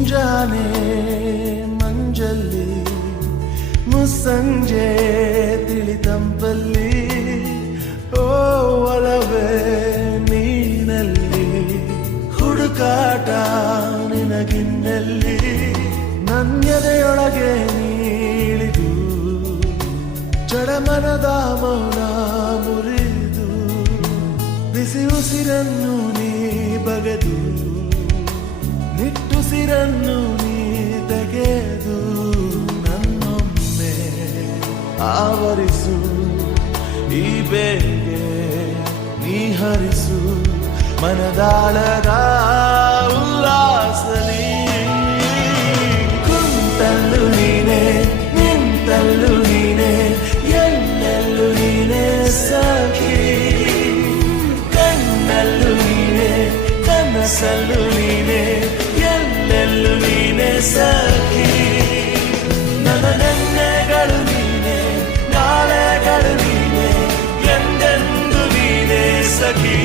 ಮುಂಜಾನೆ ಮಂಜಲ್ಲಿ ಮುಸ್ಸಂಜೆ ತಿಳಿತಂಪಲ್ಲಿ ಓ ಒಲವೇ ನೀನಲ್ಲಿ ಹುಡುಕಾಟ ನಿನಗಿನ್ನಲ್ಲಿ ನನ್ಯದೆಯೊಳಗೆ ನೀಳಿದು ಜಡಮನದ ಮೌನ ಮುರಿದು ಬಿಸಿ ಉಸಿರನ್ನು ನೀ ಬಗೆದು ನಿಟ್ಟುಸಿರನ್ನು ನೀ ತೆಗೆದು ನನ್ನೊಮ್ಮೆ ಆವರಿಸು ಈ ಬೇಗೆ ನೀ ಹರಿಸು ಮನದಾಳದ ಉಲ್ಲಾಸಲಿ ಕುಂತಲ್ಲು ನೀನೆ ನಿಂತಲ್ಲು ನೀನೆ ಎಲ್ಲೆಲ್ಲೂ ನೀನೆ ಸಖಿ ಕಣ್ಣಲ್ಲೂ ನೀನೆ ಕನಸಲ್ಲೂ ನೀನೆ ಎಲ್ಲೆಲ್ಲೂ ನೀನೆ ಸಖಿ ನನ್ನ ನೆನ್ನೆಗಳು ನೀನೆ ನಾಳೆಗಳು ನೀನೆ ಎಂದೆಂದು ನೀನೆ ಸಖಿ